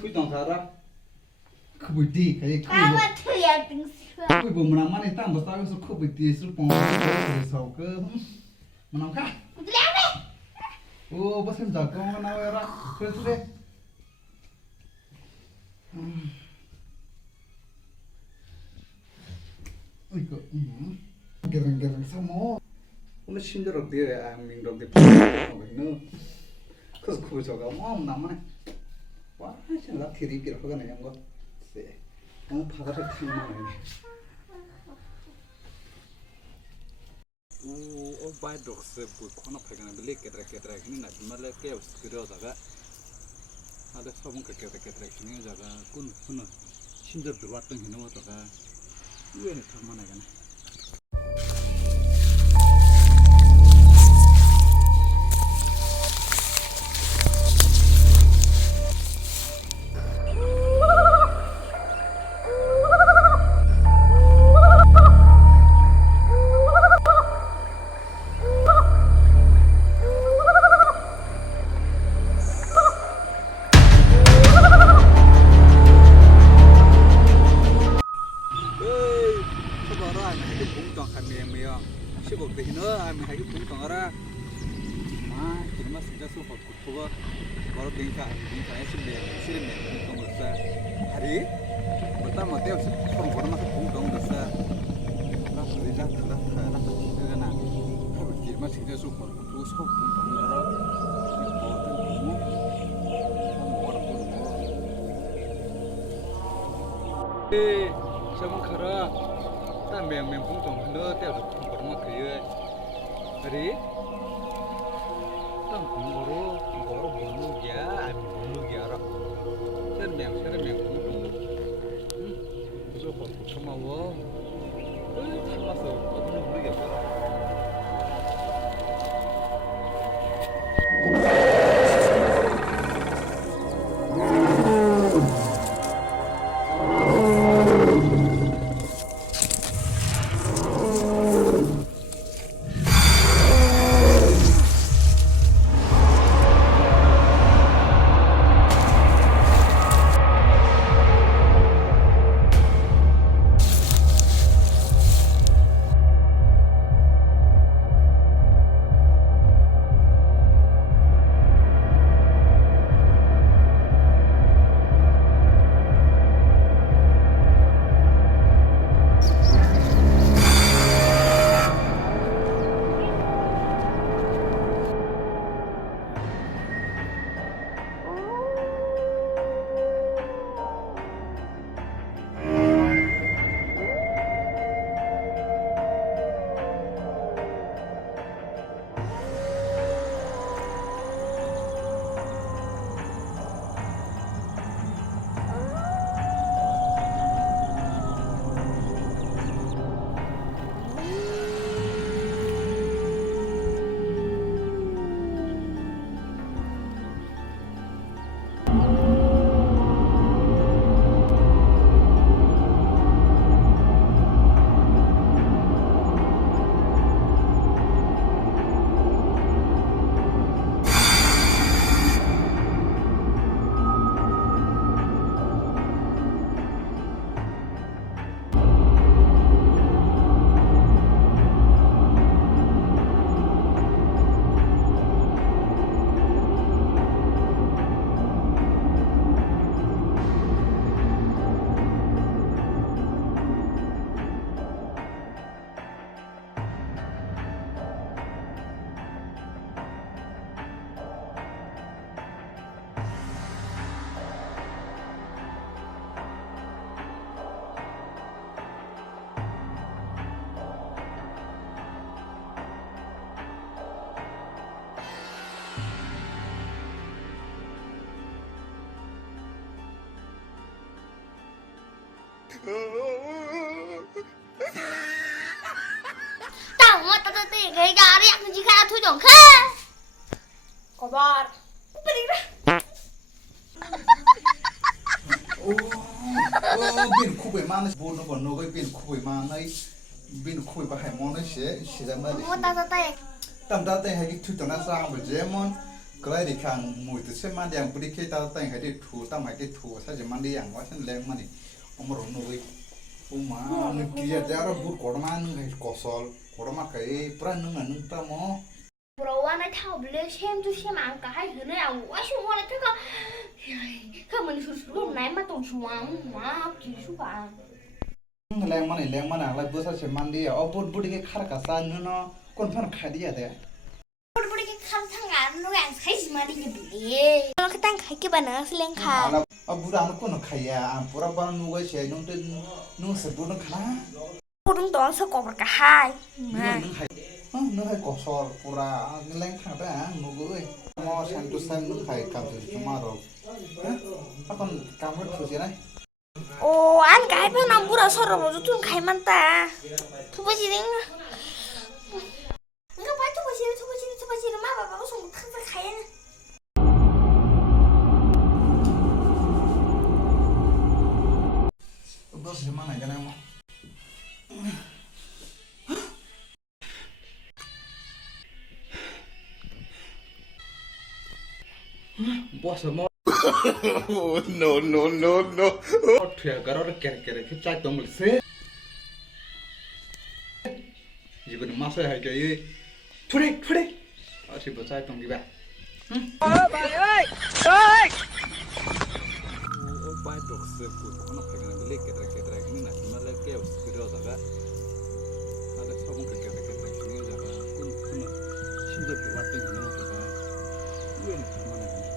thui tòng thà ra không bị đi cái Tao mà thử em tính xưa. không bị bùng làm ăn này tao mà tao cái số không bị đi số bóng cái sầu cơ mà nóng khác Léo đi. ô bác xem giờ con nào ra thôi thôi ôi cỡ cái răng sao mó nó xin cho được đi à mình được đi không phải nữa 그래서 그 저가 뭐 남네 와 진짜 티리기로 하거나 이런 거 쎄. 너무 바다를 탕만해 오 바이 독스 부 코나 파가나 빌리 깨드라 그니 나 말레 깨우 스크려다가 아데 서본 깨드라 그니 자가 꾼 신저 들어왔던 해는 거다가 위에는 탕만해 가네 Sao khara ta mèo cũng còn nữa theo được không có mà kia đấy ta cũng có bún giá ăn bún giá rồi sen mèo cũng còn số còn không mau quá tham mà sợ có bún giá Tao mà tao tao cái gà đi ăn gì khá thui chồng khá. Có bọt. Đi ra. Bin khu bể man bốn nó còn nó cái bin khu bể man này bin khu bể hải món này sẽ ra mà Mua tao tao tao. tầm ta tay hay cái thứ tao nó sang bởi dễ món cái đi khang mùi từ xem mà đèn bữa đi khi tao tay cái đi thủ tao mày cái thủ sao chỉ mà đi ăn quá chân leng mà đi ông mà rộn nuôi ông mà nâng kia giá rồi bút cổ mà nâng cái cổ sol cổ mà cái pra nâng là nâng ta mò bro anh ấy thao bự xem tôi xem ăn cái thứ này à quá xung quanh thế cơ mình lúc này mà tụi xuống mà chỉ xuống cả leng mà nè lại bữa sao chỉ mà đi à bút bút cái khát cả sa nó con phân khai đi à đấy bữa cái khăn thằng ngàn nó ăn cái gì mà đi như vậy nó cái tăng cái bàn nó sẽ lên khá bút ăn nó con khai à bữa bạn nuôi xe nông trên nông sản bút nó khá bút nó toàn sao có cả hai mà nó hay có sòi pura lên khá đấy à nuôi cái mò xem tu xem nó hay cầm từ chúng mà rồi con cầm rất nhiều này 오, 안 갈비나 물어 서로 모두 좀 갈만다. 투바지링. 이거 봐, 투바지링, 마봐, 무슨 탕탕 가야. 너 지금 만나 있잖아, 뭐. 뭐什么? No. 어떻게 가로를 깨르깨르 짜 동을 세. 이거는 마셔야 할 게. 투렉. 어디 보자 동기 봐. 응? 바이 ơi. 바이 독스 푸드 하나 패는 빌리 깨르깨르 그냥 나만 내 깨우 스피로다가 나도 처음 깨르깨르 그냥 자가 군 심지어 왔던 거는 왜 그러나